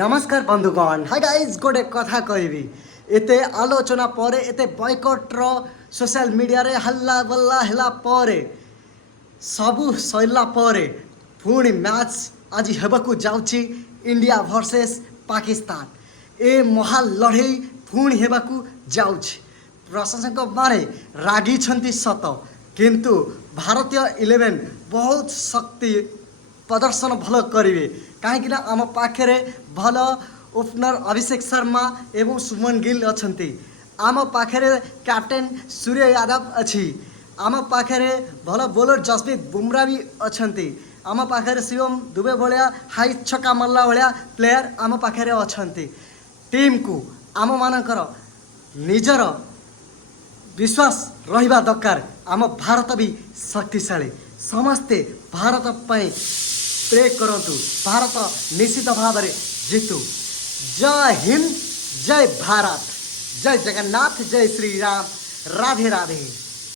नमस्कार बंधुगण hi guys गोटे कथा कहबी एते आलोचना पर एते बॉयकॉट सोशल मीडिया रे हल्ला बल्ला हला पर सबू सैला पर पुणी मैच आज हेबाकू जाउची इंडिया वर्सेस पाकिस्तान ए महा लड़ई पुणी हेबाकू जाउची प्रशंसक माने रागी छंती सत किंतु भारतीय 11 बहुत शक्ति प्रदर्शन भल करेंगे कहीं आम पाखे भल ओपनर अभिषेक शर्मा एवं सुमन गिल अच्छा आम पाखे कैप्टेन सूर्य यादव अच्छी आम पाखे भल बोलर जसप्रीत बुमरा भी अच्छा आम पाखे शिवम दुबे भाया हाई छक्का मारला भाया प्लेयर आम पाखे अच्छा टीम को आम मानकर निजर विश्वास रहिबा दरकार आम भारत भी शक्तिशाली समस्ते भारत पाई प्रे करंतु भारत निश्चित भाव में जीतु। जय हिंद जय भारत जय जगन्नाथ जय श्री राम राधे राधे।